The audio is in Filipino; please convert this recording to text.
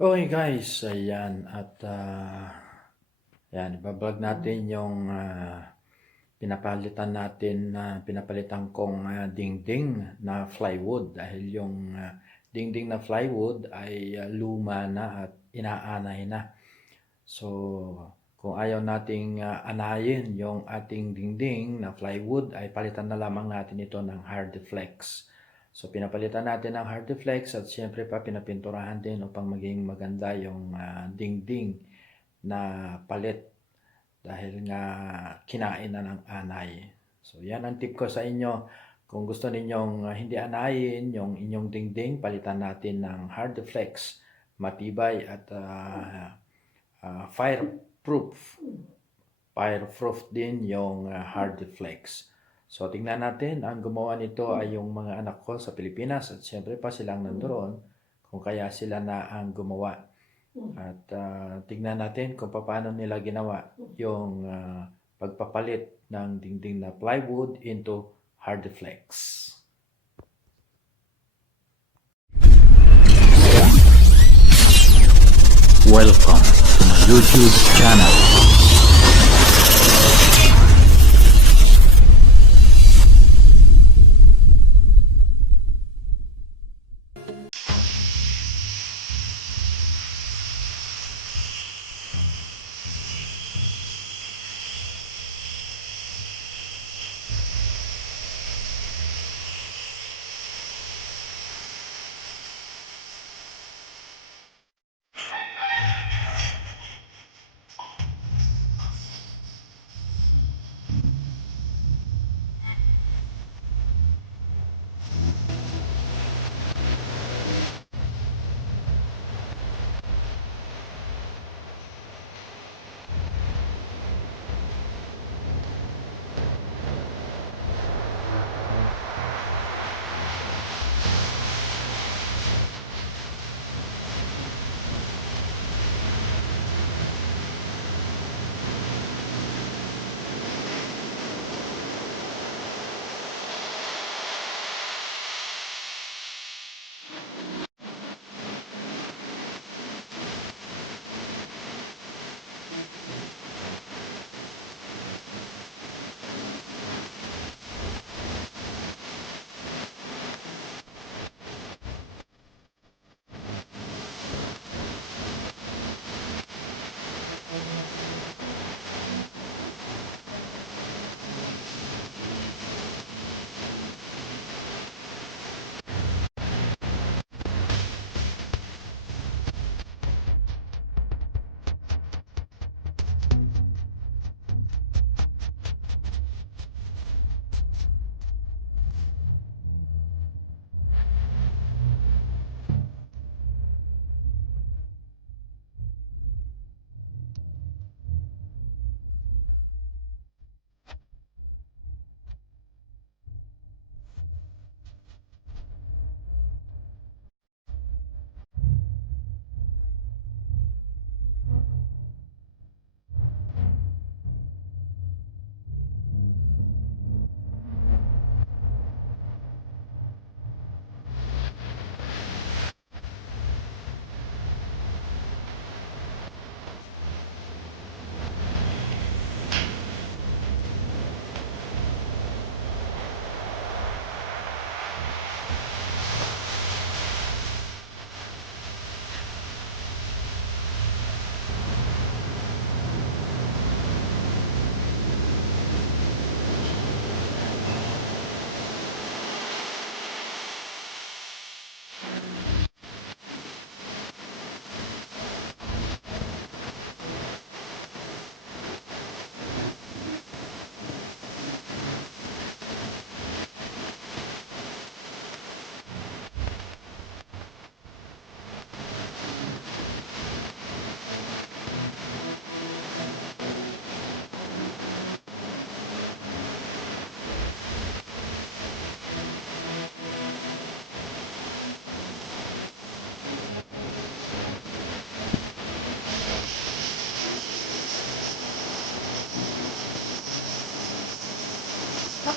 Okay guys, ayan at ah, ayan, ibablog natin yung ah, pinapalitan natin na pinapalitan kong ah, dingding na plywood dahil yung ah, dingding na plywood ay ah, luma na at inaanay na. So, kung ayaw nating ah, anayin yung ating dingding na plywood ay palitan na lamang natin ito ng Hardflex. So pinapalitan natin ng Hardflex at siyempre pa pinapinturahan din upang maging maganda yung ah, dingding na palit dahil nga kinain na ng anay. So yan ang tip ko sa inyo. Kung gusto ninyong ah, hindi anayin yung inyong dingding, palitan natin ng Hardflex. Matibay at ah, ah, fireproof. Fireproof din yung ah, Hardflex. So, tingnan natin, ang gumawa nito ay yung mga anak ko sa Pilipinas at siyempre pa silang nandoon kung kaya sila na ang gumawa. At ah, tingnan natin kung paano nila ginawa yung ah, pagpapalit ng dingding na plywood into Hardflex. Welcome to my YouTube channel.